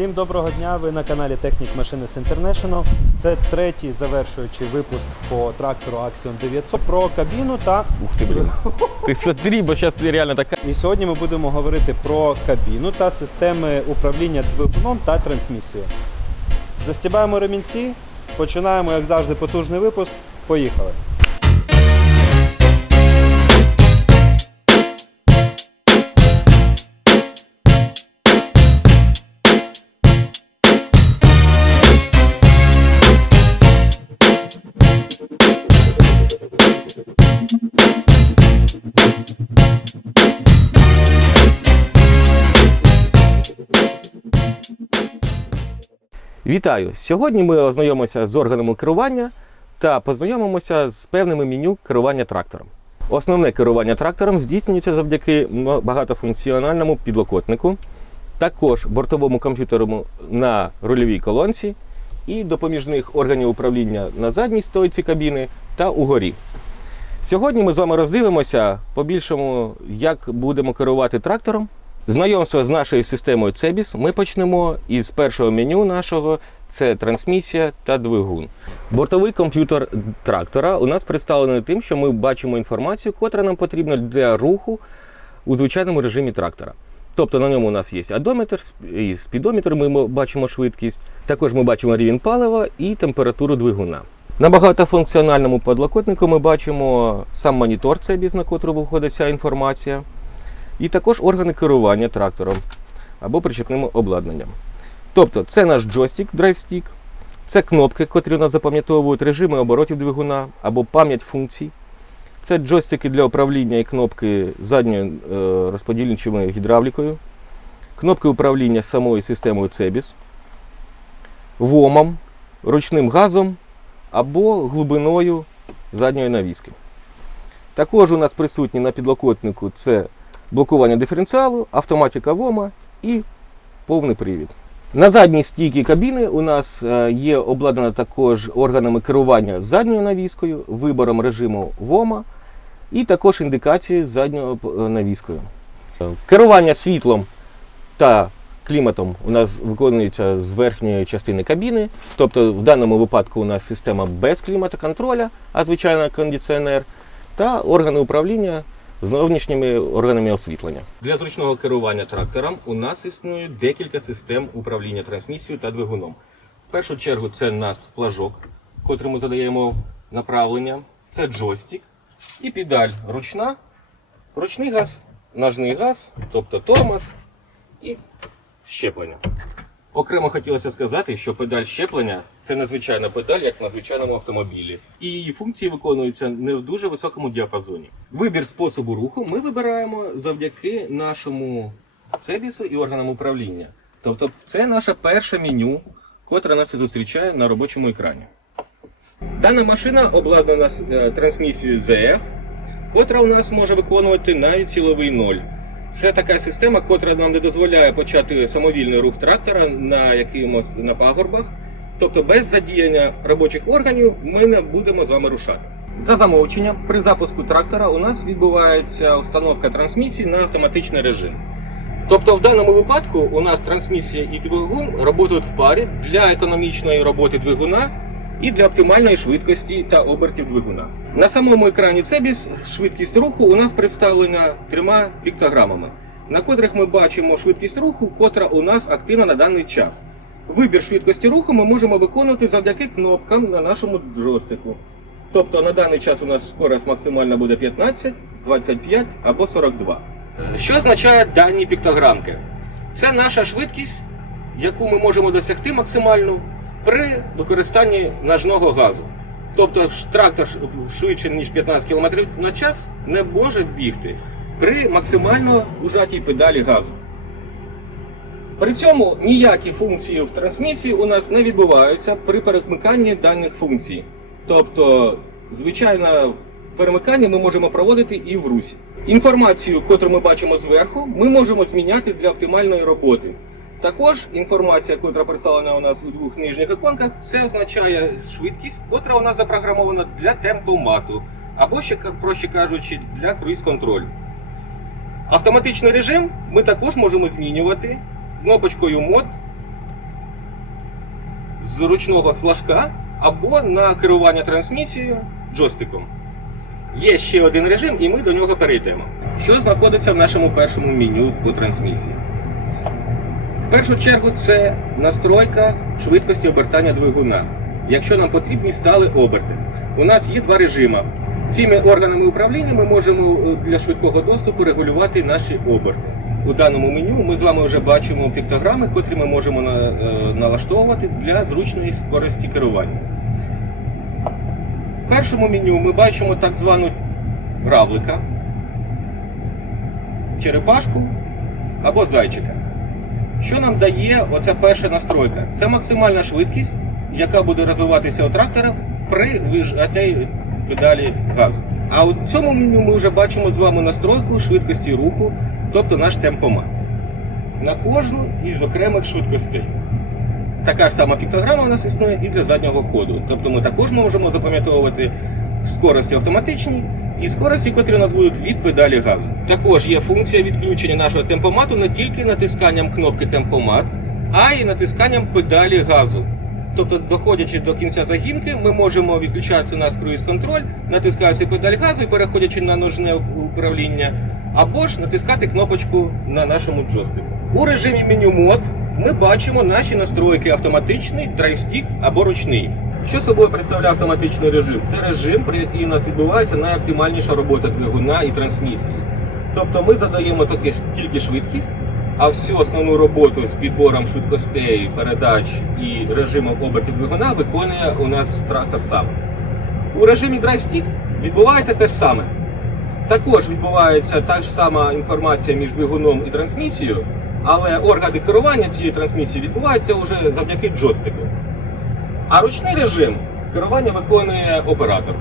Всім доброго дня! Ви на каналі Технік Machines International. Це третій завершуючий випуск по трактору Axion 900 про кабіну та Ух ты, блин. Ты смотри, бо сейчас реально такая... і сьогодні ми будемо говорити про кабіну та системи управління двигуном та трансмісією. Застібаємо ремінці, починаємо, як завжди, потужний випуск. Поїхали! Вітаю! Сьогодні ми ознайомимося з органами керування та познайомимося з певними меню керування трактором. Основне керування трактором здійснюється завдяки багатофункціональному підлокотнику, також бортовому комп'ютеру на рульовій колонці і допоміжних органів управління на задній стойці кабіни та угорі. Сьогодні ми з вами роздивимося по-більшому, як будемо керувати трактором. Знайомство з нашою системою CEBIS ми почнемо із першого меню нашого це трансмісія та двигун. Бортовий комп'ютер трактора у нас представлений тим, що ми бачимо інформацію, котра нам потрібна для руху у звичайному режимі трактора. Тобто на ньому у нас є одометр і спідометр, ми бачимо швидкість. Також ми бачимо рівень палива і температуру двигуна. На багатофункціональному подлокотнику ми бачимо сам монітор CEBIS, на котру виходить вся інформація, і також органи керування трактором або причепним обладнанням. Тобто це наш джойстик, драйвстік, це кнопки, котрі у нас запам'ятовують режими оборотів двигуна або пам'ять функцій. Це джойстики для управління і кнопки задньою е, розподільничою гідравлікою, кнопки управління самою системою CEBIS, ВОМом, ручним газом або глибиною задньої навіски. Також у нас присутні на підлокотнику це блокування диференціалу, автоматика ВОМа і повний привід. На задній стійці кабіни у нас е, є обладнана також органами керування задньою навіскою, вибором режиму ВОМа і також індикацією з задньою е, навіскою. Керування світлом та кліматом у нас виконується з верхньої частини кабіни. Тобто в даному випадку у нас система без кліматоконтроля, а звичайно кондиціонер, та органи управління з зовнішніми органами освітлення. Для зручного керування трактором у нас існує декілька систем управління трансмісією та двигуном. В першу чергу це наш флажок, котрим ми задаємо направлення, це джойстик і педаль ручна, ручний газ, ножний газ, тобто тормоз і щеплення. Окремо хотілося сказати, що педаль щеплення це незвичайна педаль, як на звичайному автомобілі, і її функції виконуються не в дуже високому діапазоні. Вибір способу руху ми вибираємо завдяки нашому цебісу і органам управління. Тобто, це наше перше меню, котре нас зустрічає на робочому екрані. Дана машина обладнана е, трансмісією ZF, котра у нас може виконувати навіть силовий ноль. Це така система, котра нам не дозволяє почати самовільний рух трактора на якимось на пагорбах. Тобто без задіяння робочих органів ми не будемо з вами рушати. За замовченням, при запуску трактора у нас відбувається установка трансмісії на автоматичний режим. Тобто в даному випадку у нас трансмісія і двигун працюють в парі для економічної роботи двигуна і для оптимальної швидкості та обертів двигуна. На самому екрані CEBIS швидкість руху у нас представлена трьома піктограмами, на котрих ми бачимо швидкість руху, котра у нас активна на даний час. Вибір швидкості руху ми можемо виконувати завдяки кнопкам на нашому джойстику. Тобто на даний час у нас скорость максимальна буде 15, 25 або 42. Що означає дані піктограмки? Це наша швидкість, яку ми можемо досягти максимальну при використанні ножного газу. Тобто трактор швидше ніж 15 км на час не може бігти при максимально ужатій педалі газу. При цьому ніякі функції в трансмісії у нас не відбуваються при перемиканні даних функцій. Тобто, звичайно, перемикання ми можемо проводити і в русі. Інформацію, яку ми бачимо зверху, ми можемо зміняти для оптимальної роботи. Також інформація, котра представлена у нас у двох нижніх іконках, це означає швидкість, котра у нас запрограмована для темпомату, або ще проще кажучи, для круїз-контролю. Автоматичний режим ми також можемо змінювати кнопочкою мод з ручного флажка або на керування трансмісією джойстиком. Є ще один режим, і ми до нього перейдемо. Що знаходиться в нашому першому меню по трансмісії? В першу чергу це настройка швидкості обертання двигуна. Якщо нам потрібні стали оберти. У нас є два режими. Цими органами управління ми можемо е, для швидкого доступу регулювати наші оберти. У даному меню ми з вами вже бачимо піктограми, котрі ми можемо е, налаштовувати для зручної скорості керування. В першому меню ми бачимо так звану равлика, черепашку або зайчика. Що нам дає оця перша настройка? Це максимальна швидкість, яка буде розвиватися у трактора при вижатій педалі газу. А у цьому меню ми вже бачимо з вами настройку швидкості руху, тобто наш темпомат. На кожну із окремих швидкостей. Така ж сама піктограма у нас існує і для заднього ходу. Тобто ми також можемо запам'ятовувати скорості автоматичні і скорості, котрі у нас будуть від педалі газу. Також є функція відключення нашого темпомату не тільки натисканням кнопки темпомат, а й натисканням педалі газу. Тобто, доходячи до кінця загінки, ми можемо відключати у нас круїз контроль, натискаючи педаль газу і переходячи на ножне управління, або ж натискати кнопочку на нашому джойстику. У режимі меню мод ми бачимо наші настройки автоматичний, драйвстік або ручний. Що собою представляє автоматичний режим? Це режим, при який у нас відбувається найоптимальніша робота двигуна і трансмісії. Тобто ми задаємо тільки швидкість, а всю основну роботу з підбором швидкостей, передач і режимом обертів двигуна виконує у нас трактор сам. У режимі драйвстік відбувається те ж саме. Також відбувається та ж сама інформація між двигуном і трансмісією, але органи керування цієї трансмісії відбуваються вже завдяки джойстику. А ручний режим керування виконує оператор,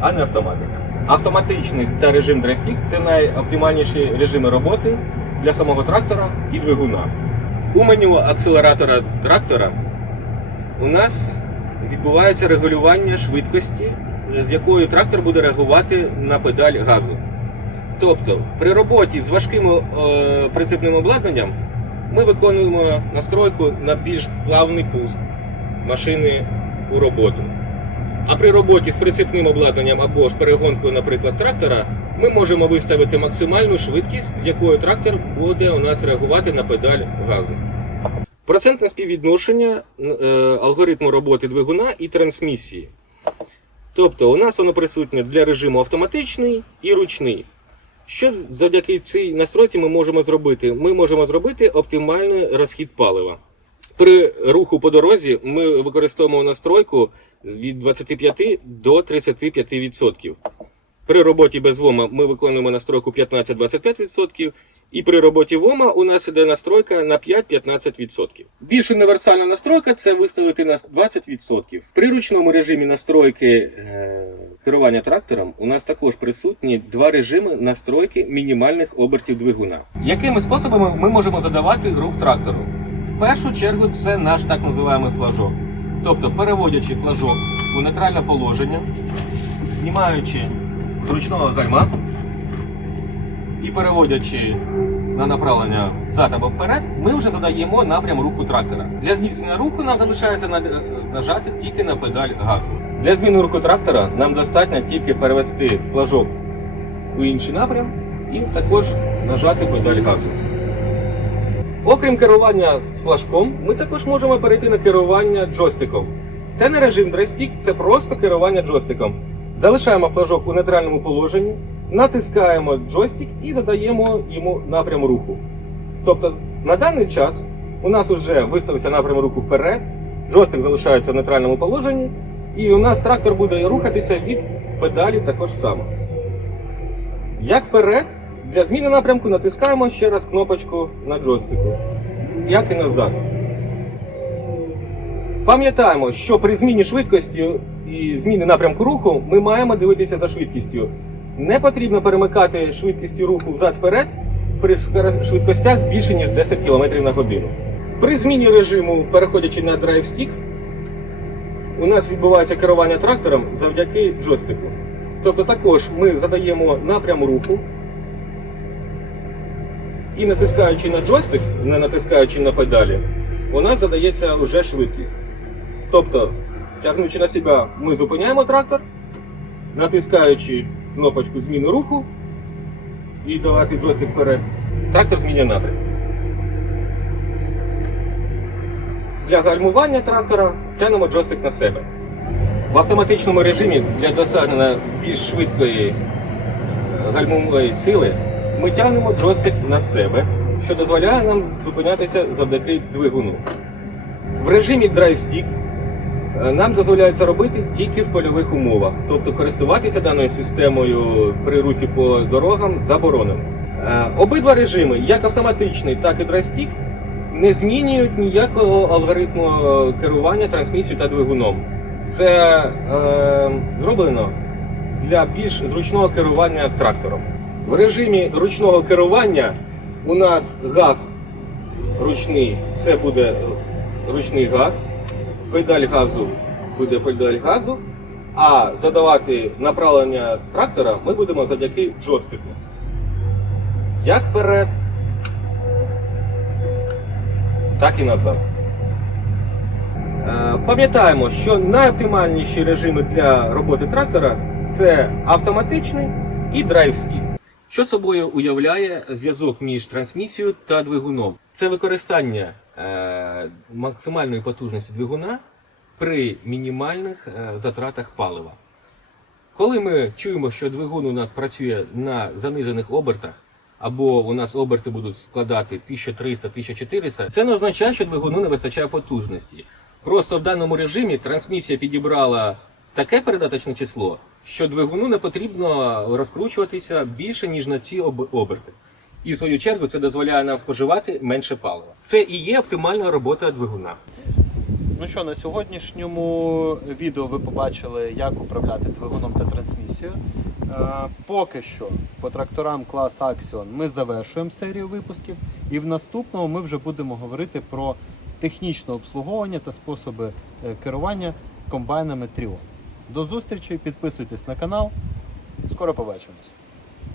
а не автоматика. Автоматичний та режим драйстік це найоптимальніші режими роботи для самого трактора і двигуна. У меню акселератора трактора у нас відбувається регулювання швидкості, з якою трактор буде реагувати на педаль газу. Тобто, при роботі з важким е, прицепним обладнанням ми виконуємо настройку на більш плавний пуск машини у роботу. А при роботі з прицепним обладнанням або ж перегонкою, наприклад, трактора, ми можемо виставити максимальну швидкість, з якою трактор буде у нас реагувати на педаль газу. Процентне співвідношення е, алгоритму роботи двигуна і трансмісії. Тобто у нас воно присутнє для режиму автоматичний і ручний. Що завдяки цій настройці ми можемо зробити? Ми можемо зробити оптимальний розхід палива. При руху по дорозі ми використовуємо настройку від 25 до 35%. При роботі без ВОМа ми виконуємо настройку 15-25%. І при роботі ВОМа у нас іде настройка на 5-15%. Більш універсальна настройка це виставити на 20%. При ручному режимі настройки е, керування трактором у нас також присутні два режими настройки мінімальних обертів двигуна. Якими способами ми можемо задавати рух трактору? В першу чергу це наш так називаємий флажок. Тобто переводячи флажок у нейтральне положення, знімаючи з ручного гальма і переводячи на направлення взад або вперед, ми вже задаємо напрям руху трактора. Для здійснення руху нам залишається нажати тільки на педаль газу. Для зміни руху трактора нам достатньо тільки перевести флажок у інший напрям і також нажати педаль газу. Окрім керування з флажком, ми також можемо перейти на керування джойстиком. Це не режим драйстік, це просто керування джойстиком. Залишаємо флажок у нейтральному положенні, натискаємо джойстик і задаємо йому напрям руху. Тобто на даний час у нас вже виставився напрям руху вперед, джойстик залишається в нейтральному положенні, і у нас трактор буде рухатися від педалі також само. Як вперед, для зміни напрямку натискаємо ще раз кнопочку на джойстику, як і назад. Пам'ятаємо, що при зміні швидкості і зміни напрямку руху ми маємо дивитися за швидкістю. Не потрібно перемикати швидкістю руху взад-вперед при швидкостях більше ніж 10 км на годину. При зміні режиму, переходячи на драйв-стік, у нас відбувається керування трактором завдяки джойстику. Тобто також ми задаємо напрям руху і натискаючи на джойстик, не натискаючи на педалі, у нас задається вже швидкість. Тобто, тягнучи на себе, ми зупиняємо трактор, натискаючи кнопочку зміни руху і давати джойстик вперед, трактор змінює напрям. Для гальмування трактора тягнемо джойстик на себе. В автоматичному режимі для досягнення більш швидкої е, гальмової сили ми тягнемо джойстик на себе, що дозволяє нам зупинятися завдяки двигуну. В режимі Drive Stick е, нам дозволяється робити тільки в польових умовах, тобто користуватися даною системою при русі по дорогам заборонено. Е, Обидва режими, як автоматичний, так і Stick, не змінюють ніякого алгоритму е, керування трансмісією та двигуном. Це е, зроблено для більш зручного керування трактором. В режимі ручного керування у нас газ ручний, це буде ручний газ, педаль газу буде педаль газу, а задавати направлення трактора ми будемо завдяки джойстику. Як вперед, так і назад. Е, Пам'ятаємо, що найоптимальніші режими для роботи трактора це автоматичний і драйв-стік. Що собою уявляє зв'язок між трансмісією та двигуном? Це використання е, максимальної потужності двигуна при мінімальних е, затратах палива. Коли ми чуємо, що двигун у нас працює на занижених обертах, або у нас оберти будуть складати 1300-1400, це не означає, що двигуну не вистачає потужності. Просто в даному режимі трансмісія підібрала таке передаточне число, що двигуну не потрібно розкручуватися більше, ніж на ці оберти. І в свою чергу це дозволяє нам споживати менше палива. Це і є оптимальна робота двигуна. Ну що, на сьогоднішньому відео ви побачили, як управляти двигуном та трансмісією. Е, поки що по тракторам клас Axion ми завершуємо серію випусків, і в наступному ми вже будемо говорити про технічне обслуговування та способи е, керування комбайнами Trion. До зустрічі, підписуйтесь на канал. Скоро побачимось.